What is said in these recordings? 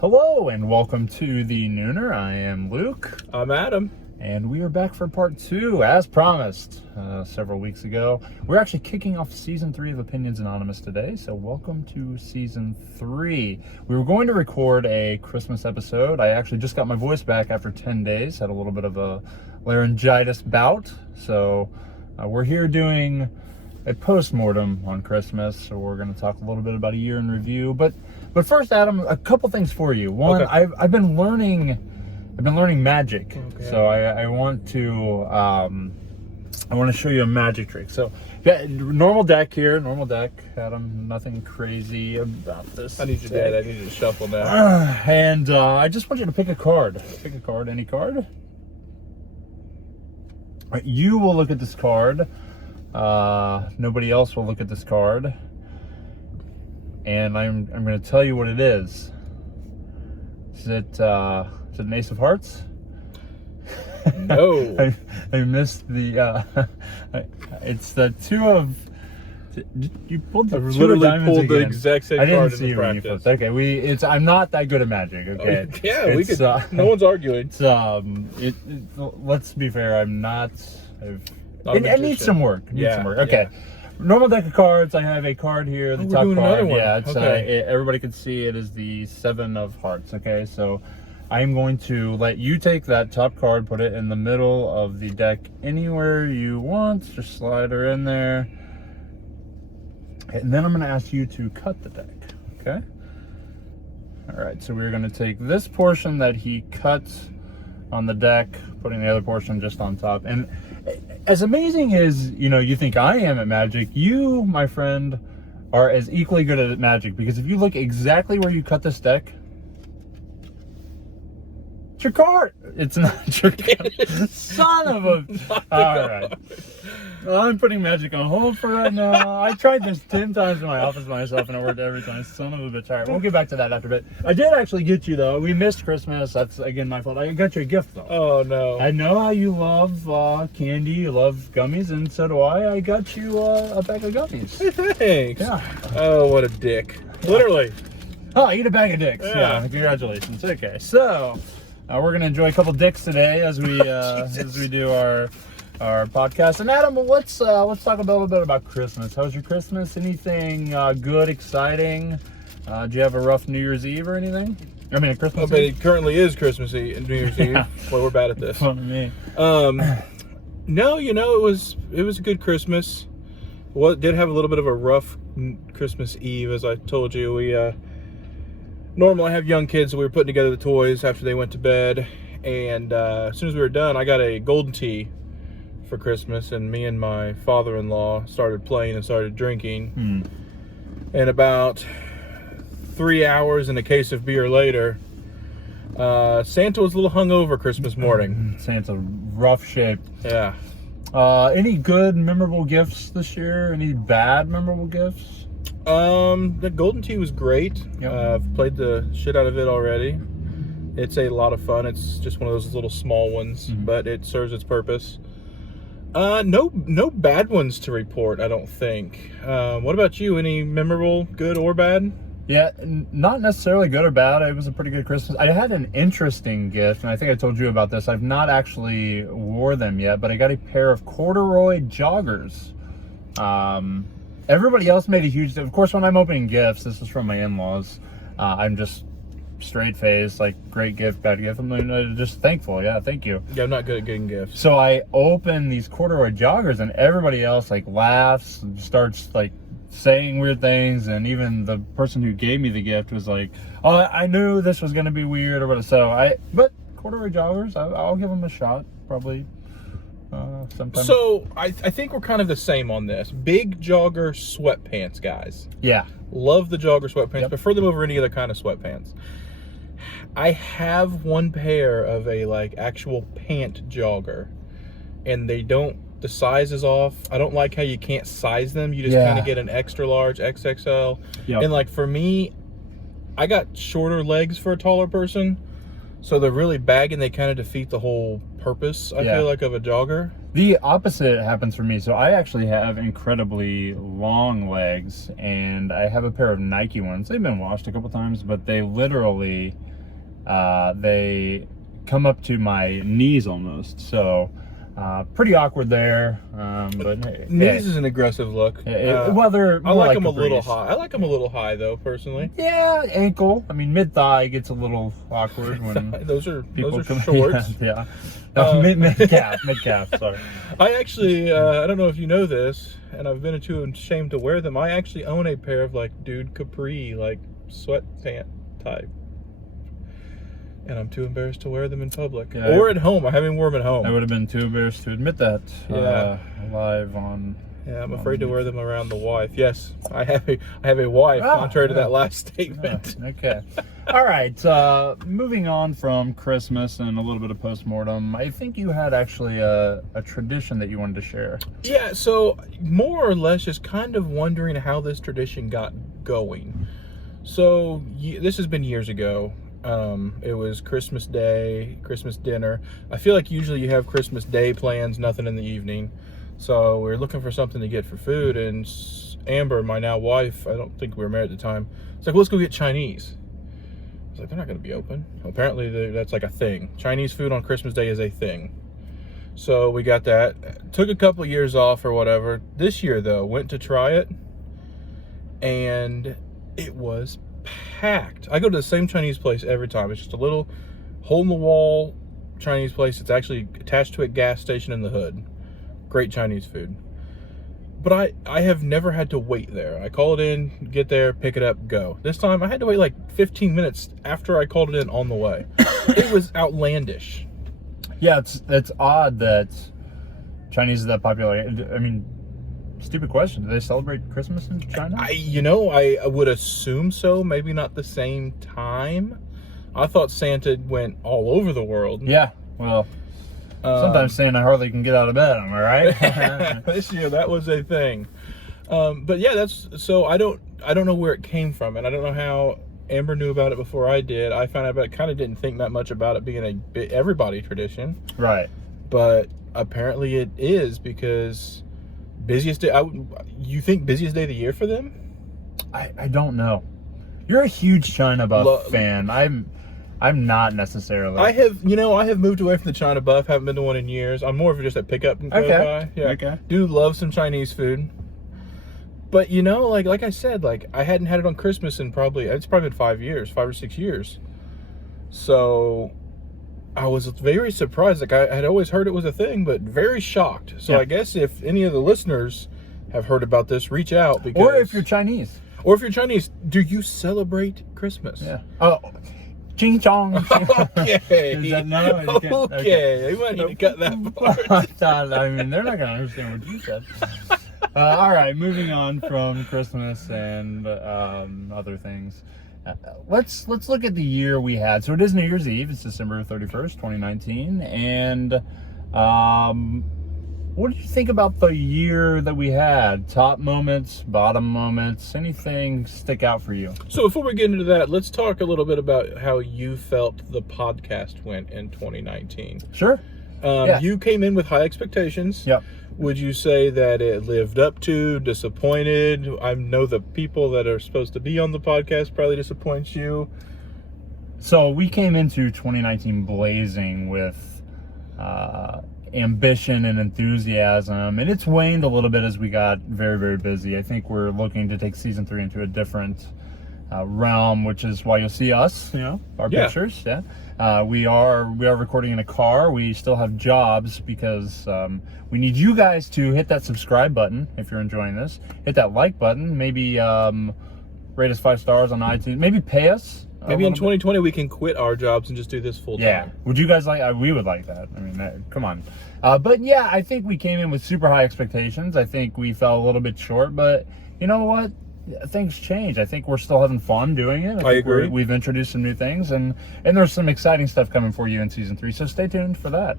Hello and welcome to the Nooner. I am Luke. I'm Adam. And we are back for part 2, as promised several weeks ago. We're actually kicking off season 3 of Opinions Anonymous today, so welcome to season 3. We were going to record a Christmas episode. I actually just got my voice back after 10 days, had a little bit of a laryngitis bout, so we're here doing a post-mortem on Christmas, so we're going to talk a little bit about a year in review. But first, Adam, a couple things for you. One, okay. I've been learning magic, okay. so I want to show you a magic trick. So, yeah, normal deck here, Adam. Nothing crazy about this. I need you dead. I need you to shuffle now. And I just want you to pick a card. Pick a card, any card. All right, you will look at this card. Nobody else will look at this card. And I'm going to tell you what it is. Is it an Ace of Hearts? No. I missed the. It's the two of. You pulled the I two of diamonds pulled again. the exact same I didn't card see in you the when you practice. flipped. Okay, I'm not that good at magic. Okay. Yeah, we could. No one's arguing. It's let's be fair. I'm not. It needs some work. Okay. Yeah. Normal deck of cards. I have a card here. The top doing card. another one. Yeah, it's Okay. everybody can see it is the 7 of Hearts. Okay, so I'm going to let you take that top card, put it in the middle of the deck anywhere you want. Just slide her in there, and then I'm going to ask you to cut the deck. Okay. All right. So we're going to take this portion that he cut on the deck, putting the other portion just on top. And as amazing as, you think I am at magic, you, my friend, are as equally good at magic, because if you look exactly where you cut this deck, it's your card. It's not your card. Son of a... All right. Well, I'm putting magic on hold for right now. I tried this 10 times in my office myself, and it worked every time. Son of a bitch. All right, we'll get back to that after a bit. I did actually get you, though. We missed Christmas. That's, again, my fault. I got you a gift, though. Oh, no. I know how you love candy, you love gummies, and so do I. I got you a bag of gummies. Thanks. Yeah. Oh, what a dick. Literally. Oh, eat a bag of dicks. Yeah. Congratulations. Okay, so we're gonna enjoy a couple dicks today as we do our podcast. And Adam, let's talk a little bit about Christmas. How was your Christmas? Anything good, exciting? Did you have a rough New Year's Eve or anything? I mean, a Christmas Eve? But it currently is Christmas Eve and New Year's Eve. Well, we're bad at this. Fun to me. No, it was a good Christmas. Well, it did have a little bit of a rough Christmas Eve, as I told you. We normally have young kids, so we were putting together the toys after they went to bed. And as soon as we were done, I got a golden tea for Christmas, and me and my father-in-law started playing and started drinking. And about 3 hours and a case of beer later, Santa was a little hungover Christmas morning. Santa's rough shape. Yeah. Any good, memorable gifts this year? Any bad, memorable gifts? The golden tea was great. Yep. I've played the shit out of it already. It's a lot of fun. It's just one of those little small ones, but it serves its purpose. No bad ones to report, I don't think. What about you? Any memorable, good or bad? Yeah, not necessarily good or bad. It was a pretty good Christmas. I had an interesting gift, and I think I told you about this. I've not actually wore them yet, but I got a pair of corduroy joggers. Everybody else made a huge... Of course, when I'm opening gifts, this is from my in-laws, I'm just straight-faced, like, great gift, bad gift. I'm just thankful. Yeah, thank you. Yeah, I'm not good at getting gifts. So I open these corduroy joggers, and everybody else, like, laughs and starts, like, saying weird things, and even the person who gave me the gift was like, "Oh, I knew this was gonna be weird," or whatever. But corduroy joggers, I'll give them a shot, probably sometime. So I think we're kind of the same on this. Big jogger sweatpants guys. Yeah, Love the jogger sweatpants. Yep. Prefer them over any other kind of sweatpants. I have one pair of a actual pant jogger, and the size is off. I don't like how you can't size them. You just kind of get an extra large, XXL. Yep. And for me, I got shorter legs for a taller person, so they're really baggy and they kind of defeat the whole purpose, I feel like, of a jogger. The opposite happens for me. So I actually have incredibly long legs, and I have a pair of Nike ones. They've been washed a couple times, but they literally they come up to my knees almost. So pretty awkward there. But knees is an aggressive look. Well, they're I more like them a Caprice. little high. I like them a little high though, personally. Yeah, ankle. I mean, mid thigh gets a little awkward when those are come. shorts. Yeah. No, mid calf. Sorry. I actually, I don't know if you know this, and I've been too ashamed to wear them. I actually own a pair of like dude capri, like sweatpant type, and I'm too embarrassed to wear them in public or at home. I haven't worn them at home. I would have been too embarrassed to admit that. Yeah. Live on. Yeah, I'm afraid to wear them around the wife. Yes, I have a wife. Contrary to that last statement. Okay. All right. Moving on from Christmas and a little bit of postmortem, I think you had actually a tradition that you wanted to share. Yeah. So more or less, just kind of wondering how this tradition got going. So this has been years ago. It was Christmas Day, Christmas dinner. I feel like usually you have Christmas Day plans, nothing in the evening. So we were looking for something to get for food, and Amber, my now wife, I don't think we were married at the time, was like, well, let's go get Chinese. I was like, they're not going to be open. Apparently that's like a thing. Chinese food on Christmas Day is a thing. So we got that. Took a couple of years off or whatever. This year, though, went to try it, and it was packed. I go to the same Chinese place every time. It's just a little hole-in-the-wall Chinese place. It's actually attached to a gas station in the hood. Great Chinese food. But I have never had to wait there. I call it in, get there, pick it up, go. This time I had to wait like 15 minutes after I called it in on the way. It was outlandish. Yeah, it's odd that Chinese is that popular. I mean, stupid question. Do they celebrate Christmas in China? I would assume so. Maybe not the same time. I thought Santa went all over the world. Yeah, well... sometimes Santa hardly can get out of bed, am I right? This year that was a thing. But yeah, so I don't know where it came from, and I don't know how Amber knew about it before I did. I found out about it, kind of didn't think that much about it being a everybody tradition. Right. But apparently it is, because busiest day, you think busiest day of the year for them? I don't know. You're a huge China buff fan. I'm not necessarily. I have moved away from the China buff. Haven't been to one in years. I'm more of just a pickup and go by. Yeah. Okay. Do love some Chinese food. But like I said, like I hadn't had it on Christmas in it's probably been 5 or 6 years. So I was very surprised. Like I had always heard it was a thing, but very shocked. So yeah. I guess if any of the listeners have heard about this, reach out. Or if you're Chinese. Do you celebrate Christmas? Yeah. Oh. Ching chong. Okay. Is that no? Okay. We might need to cut that part. I mean, they're not going to understand what you said. All right, moving on from Christmas and other things. Let's look at the year we had. So it is New Year's Eve. It's December 31st, 2019. And what did you think about the year that we had? Top moments, bottom moments, anything stick out for you? So before we get into that, let's talk a little bit about how you felt the podcast went in 2019. Sure. Yeah. You came in with high expectations. Yep. Would you say that it lived up to, disappointed? I know the people that are supposed to be on the podcast probably disappoint you. So we came into 2019 blazing with ambition and enthusiasm, and it's waned a little bit as we got very, very busy. I think we're looking to take season 3 into a different realm, which is why you'll see us, our pictures. Yeah. We are recording in a car. We still have jobs because we need you guys to hit that subscribe button if you're enjoying this. Hit that like button. Maybe rate us 5 stars on iTunes. Maybe pay us. Maybe in 2020 we can quit our jobs and just do this full time. Yeah. Would you guys like? We would like that. I mean, come on. But yeah, I think we came in with super high expectations. I think we fell a little bit short, but you know what? Things change. I think we're still having fun doing it. I agree. We've introduced some new things, and there's some exciting stuff coming for you in season 3. So stay tuned for that.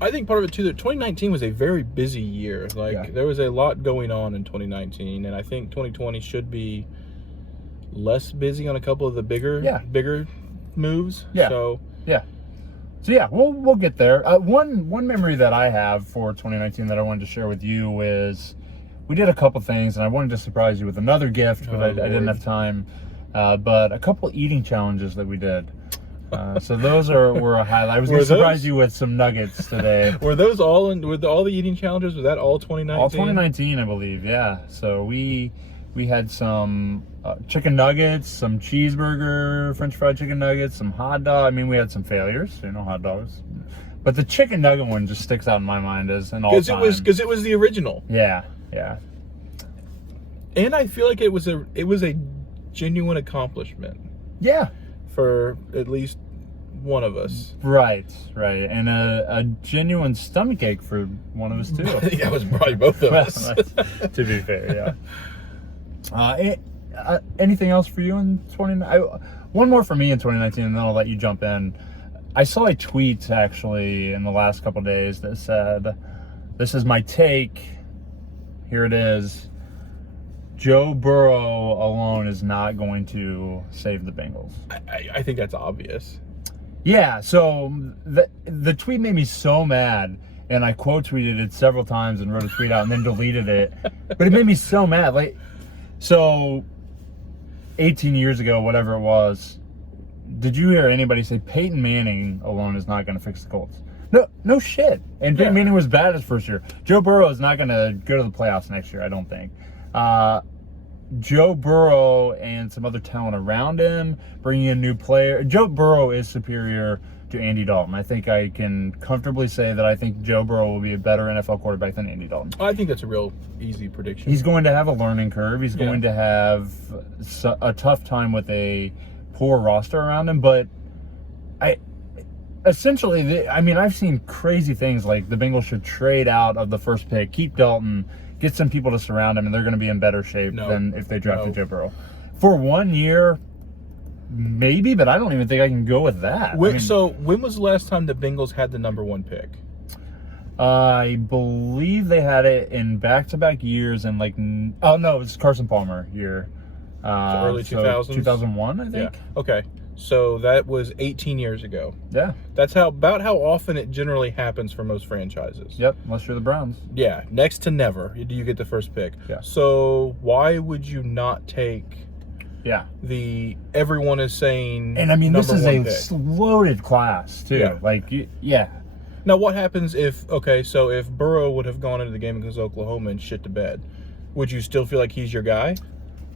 I think part of it too that 2019 was a very busy year. There was a lot going on in 2019, and I think 2020 should be less busy on a couple of the bigger moves. Yeah. So we'll get there. One memory that I have for 2019 that I wanted to share with you is we did a couple things, and I wanted to surprise you with another gift, but I didn't have time. But a couple eating challenges that we did. So those were a highlight. I was going to surprise you with some nuggets today. Were those all with all the eating challenges? Was that all 2019? All 2019, I believe. Yeah. So we had some chicken nuggets, some cheeseburger, French fried chicken nuggets, some hot dog. I mean, we had some failures. Hot dogs. But the chicken nugget one just sticks out in my mind as an all-time. Because it was the original. Yeah. And I feel like it was a genuine accomplishment. Yeah. For at least one of us. Right. And a genuine stomachache for one of us too. That was probably both of us. To be fair, yeah. Anything else for you in 2019? One more for me in 2019, and then I'll let you jump in. I saw a tweet actually in the last couple of days that said, "This is my take. Here it is. Joe Burrow alone is not going to save the Bengals." I think that's obvious. Yeah, so the tweet made me so mad, and I quote tweeted it several times and wrote a tweet out and then deleted it. But it made me so mad. So 18 years ago, whatever it was, did you hear anybody say Peyton Manning alone is not going to fix the Colts? No shit. And Peyton Manning was bad his first year. Joe Burrow is not going to go to the playoffs next year, I don't think. Joe Burrow and some other talent around him, bringing in new player. Joe Burrow is superior to Andy Dalton. I think I can comfortably say that I think Joe Burrow will be a better NFL quarterback than Andy Dalton. I think that's a real easy prediction. He's going to have a learning curve. He's going to have a tough time with a poor roster around him. But I've seen crazy things like the Bengals should trade out of the first pick, keep Dalton, get some people to surround him, and they're going to be in better shape than if they drafted Joe Burrow. For 1 year, maybe, but I don't even think I can go with that. So when was the last time the Bengals had the number one pick? I believe they had it in back-to-back years and it was Carson Palmer year. Early 2000s? 2001, I think. Yeah. Okay. So that was 18 years ago. Yeah. That's about how often it generally happens for most franchises. Yep, unless you're the Browns. Yeah, next to never do you get the first pick. Yeah. So why would you not take everyone is saying and this is a pick? loaded class too. Yeah. Now what happens if Burrow would have gone into the game against Oklahoma and shit to bed, would you still feel like he's your guy?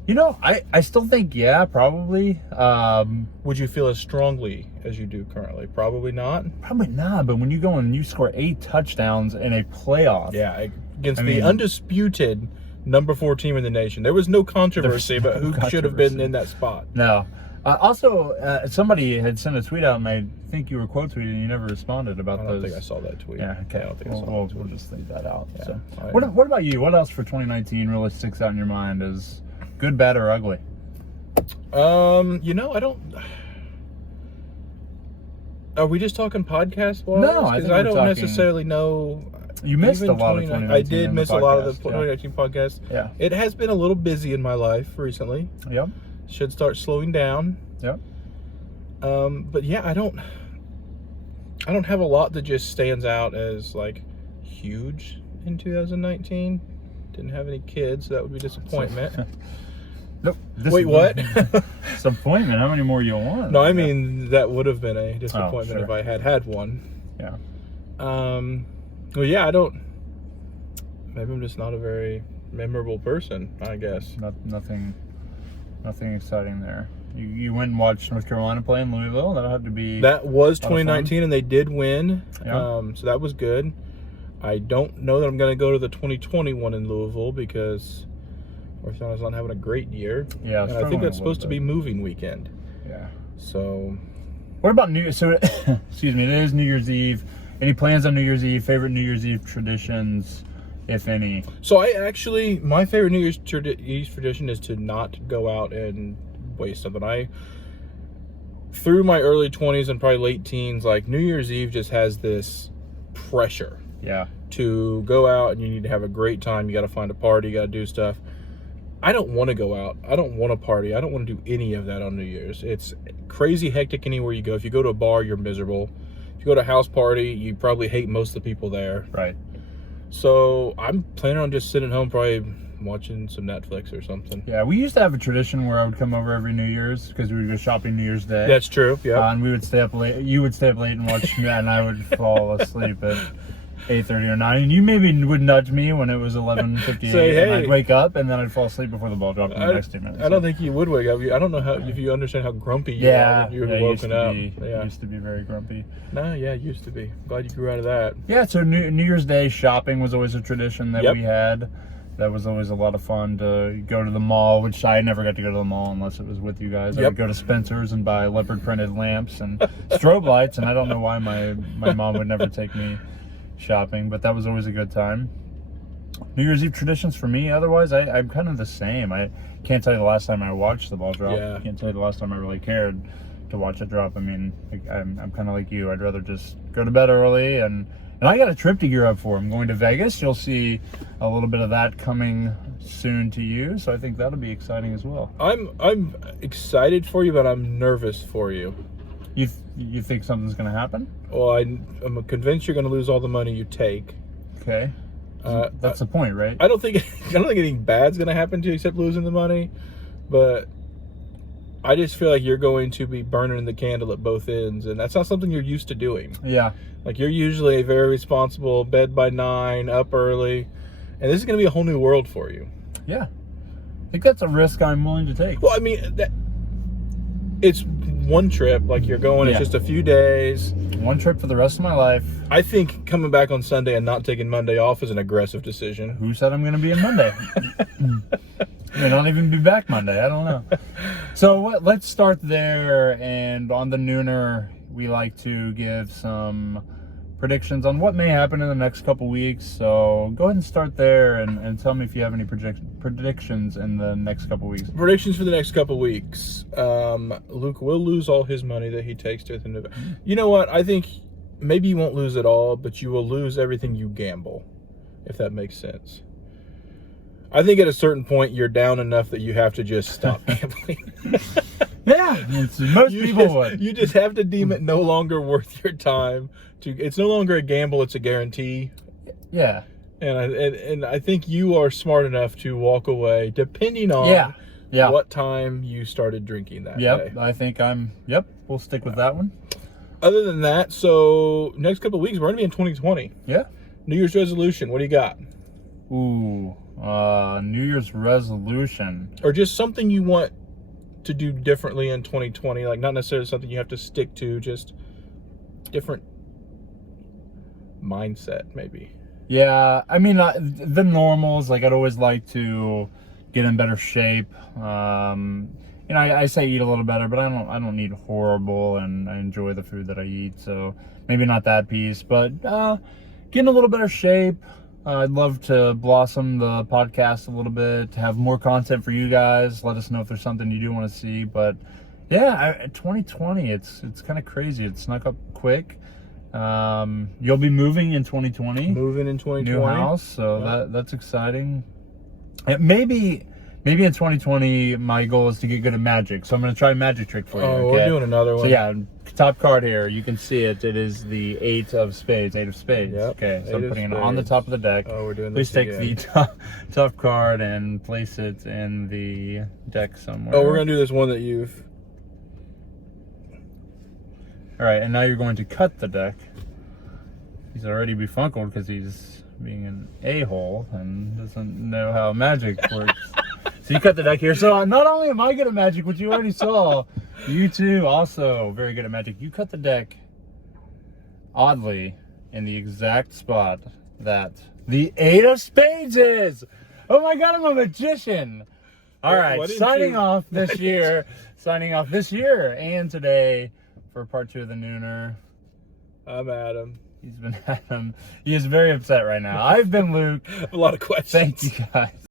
I still think, probably. Would you feel as strongly as you do currently? Probably not. Probably not, but when you go and you score 8 touchdowns in a playoff. Yeah, against the undisputed number 4 team in the nation. There was no controversy about who should have been in that spot. No. Also, somebody had sent a tweet out, and I think you were quote tweeting, and you never responded about those. I don't think I saw that tweet. Yeah, okay. I don't think I saw that tweet. We'll just leave that out. Yeah. So, what about you? What else for 2019 really sticks out in your mind as good, bad, or ugly? I don't. Are we just talking podcast wise? No, because I don't necessarily know. You missed a lot of 2019. I did miss a lot of the 2019 podcast. Yeah. It has been a little busy in my life recently. Yep. Should start slowing down. Yep. But yeah, I don't have a lot that just stands out as huge in 2019. Didn't have any kids, so that would be disappointment. Nope. Wait, what? Disappointment? How many more you want? No, I mean that would have been a disappointment if I had one. Yeah. Well, yeah, I don't. Maybe I'm just not a very memorable person, I guess. Nothing exciting there. You went and watched North Carolina play in Louisville. That was 2019, and they did win. Yeah. So that was good. I don't know that I'm going to go to the 2021 in Louisville because North Carolina's not having a great year. Yeah, and I think that's supposed to be moving weekend. Yeah. So, what about excuse me, it is New Year's Eve. Any plans on New Year's Eve? Favorite New Year's Eve traditions, if any? So my favorite New Year's Eve tradition is to not go out and waste something. Through my early 20s and probably late teens, New Year's Eve just has this pressure. Yeah. To go out and you need to have a great time. You got to find a party. You got to do stuff. I don't want to go out. I don't want to party. I don't want to do any of that on New Year's. It's crazy hectic anywhere you go. If you go to a bar, you're miserable. If you go to a house party, you probably hate most of the people there. Right. So I'm planning on just sitting home, probably watching some Netflix or something. Yeah, we used to have a tradition where I would come over every New Year's because we would go shopping New Year's Day. That's true. Yeah. And we would stay up late. You would stay up late and watch me, and I would fall asleep at 8:30 or 9. And you maybe would nudge me when it was 11:58, Say, and hey. I'd wake up, and then I'd fall asleep before the ball dropped in the next 2 minutes. I don't think you would wake up. I don't know if you understand how grumpy you are when you were woken up. Used to be very grumpy. No, yeah, used to be. Glad you grew out of that. Yeah, so New Year's Day shopping was always a tradition that Yep. we had. That was always a lot of fun to go to the mall, which I never got to go to the mall unless it was with you guys. I Yep. would go to Spencer's and buy leopard printed lamps and strobe lights, and I don't know why my mom would never take me shopping, but that was always a good time. New Year's Eve traditions for me, otherwise I'm kind of the same. I can't tell you the last time I watched the ball drop. Yeah. I can't tell you the last time I really cared to watch it drop. I mean, I'm kind of like you. I'd rather just go to bed early, and I got a trip to gear up for. I'm going to Vegas. You'll see a little bit of that coming soon to you, so I think that'll be exciting as well. I'm excited for you, but I'm nervous for you. You think something's going to happen? Well, I'm convinced you're going to lose all the money you take. Okay. That's the point, right? I don't think anything bad's going to happen to you except losing the money, but I just feel like you're going to be burning the candle at both ends, and that's not something you're used to doing. Yeah. Like, you're usually a very responsible, bed by 9, up early, and this is going to be a whole new world for you. Yeah. I think that's a risk I'm willing to take. Well, I mean, it's one trip. Like, you're going, Yeah. it's just a few days. One trip for the rest of my life. I think coming back on Sunday and not taking Monday off is an aggressive decision. Who said I'm going to be in Monday? May not even be back Monday. I don't know. So let's start there. And on the Nooner, we like to give some predictions on what may happen in the next couple weeks. So go ahead and start there and tell me if you have any predictions in the next couple weeks. Predictions for the next couple weeks. Luke will lose all his money that he takes to the November. You know what? I think maybe you won't lose it all, but you will lose everything you gamble, if that makes sense. I think at a certain point you're down enough that you have to just stop gambling. Yeah, most people would. You just have to deem it no longer worth your time. It's no longer a gamble; it's a guarantee. Yeah. And I think you are smart enough to walk away, depending on what time you started drinking that day. I think we'll stick with that one. Other than that, so next couple of weeks we're gonna be in 2020. Yeah. New Year's resolution. What do you got? Ooh, New Year's resolution. Or just something you want to do differently in 2020, like not necessarily something you have to stick to, just different mindset maybe. Yeah, I mean the normals. Like I'd always like to get in better shape. I say eat a little better, but I don't eat horrible, and I enjoy the food that I eat. So maybe not that piece, but get in a little better shape. I'd love to blossom the podcast a little bit, to have more content for you guys. Let us know if there's something you do want to see. But yeah, 2020, it's kind of crazy. It snuck up quick. You'll be moving in 2020. Moving in 2020. New house, so that's exciting. Maybe in 2020, my goal is to get good at magic. So I'm going to try a magic trick for you. Oh, we're doing another one. So yeah, top card here. You can see it. It is the 8 of spades. 8 of spades. Yep. Okay, so I'm putting it on the top of the deck. Oh, we're doing Please this take again. the top card and place it in the deck somewhere. Oh, we're going to do this one that you've... All right, and now you're going to cut the deck. He's already befunkled because he's being an a-hole and doesn't know how magic works. So you cut the deck here. So not only am I good at magic, which you already saw, you two also very good at magic. You cut the deck, oddly, in the exact spot that the 8 of spades is. Oh my God, I'm a magician. All right, signing off this year and today for part 2 of the Nooner. I'm Adam. He's been Adam. He is very upset right now. I've been Luke. A lot of questions. Thank you guys.